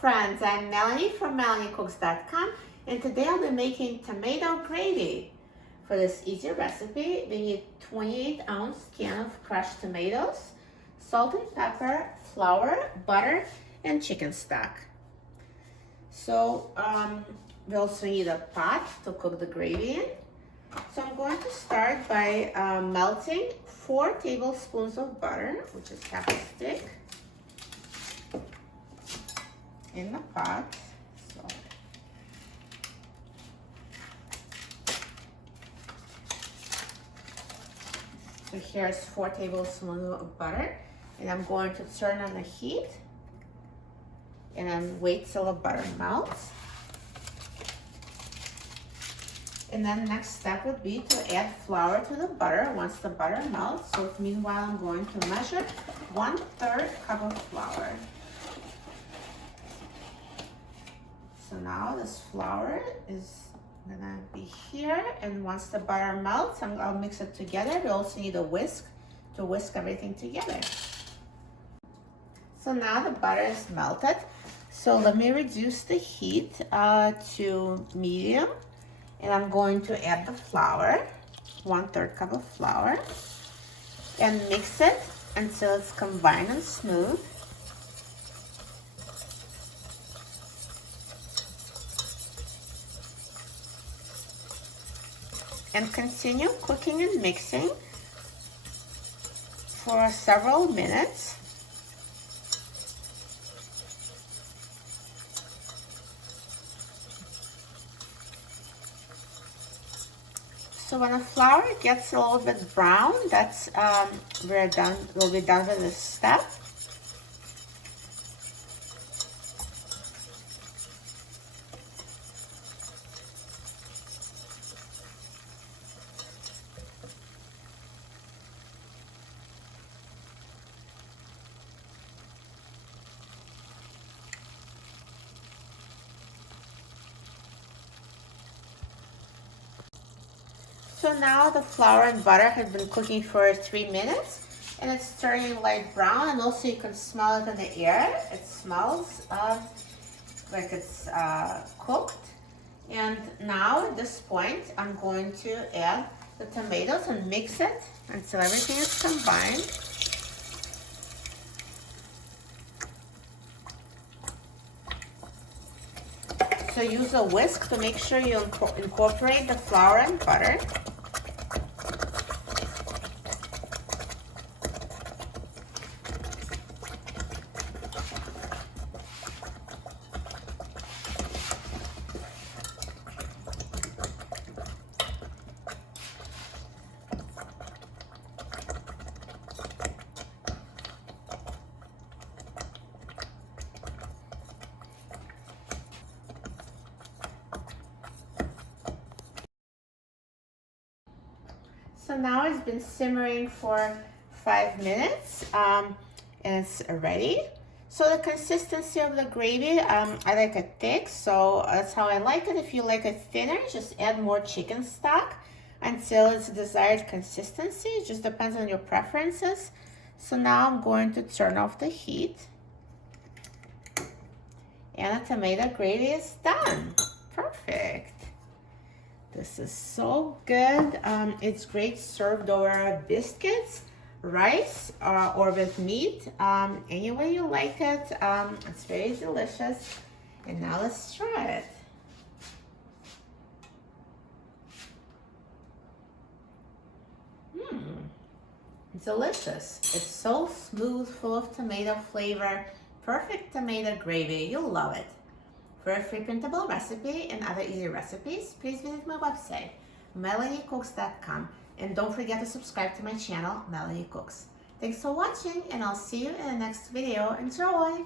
friends, I'm Melanie from MelanieCooks.com, and today I'll be making tomato gravy. For this easy recipe, we need 28-ounce can of crushed tomatoes, salt and pepper, flour, butter, and chicken stock. So we also need a pot to cook the gravy in. So I'm going to start by melting 4 tablespoons of butter, which is half a stick, in the pot. So here's 4 tablespoons of butter, and I'm going to turn on the heat and then wait till the butter melts. And then next step would be to add flour to the butter once the butter melts. So meanwhile, I'm going to measure 1/3 cup of flour. So now this flour is gonna be here, and once the butter melts, I'll mix it together. We also need a whisk to whisk everything together. So now the butter is melted. So let me reduce the heat to medium, and I'm going to add the flour, 1/3 cup of flour, and mix it until it's combined and smooth. And continue cooking and mixing for several minutes. So when the flour gets a little bit brown, that's we'll be done with this step. So now the flour and butter have been cooking for 3 minutes, and it's turning light brown, and also you can smell it in the air. It smells like it's cooked. And now at this point, I'm going to add the tomatoes and mix it until everything is combined. So use a whisk to make sure you incorporate the flour and butter. So now it's been simmering for 5 minutes, and it's ready. So the consistency of the gravy, I like it thick, so that's how I like it. If you like it thinner, just add more chicken stock until it's desired consistency. It just depends on your preferences. So now I'm going to turn off the heat, and the tomato gravy is done. Perfect. This is so good. It's great served over biscuits, rice, or with meat. Any way you like it. It's very delicious. And now let's try it. Delicious. It's so smooth, full of tomato flavor. Perfect tomato gravy. You'll love it. For a free printable recipe and other easy recipes, please visit my website, MelanieCooks.com, and don't forget to subscribe to my channel, Melanie Cooks. Thanks for watching, and I'll see you in the next video. Enjoy!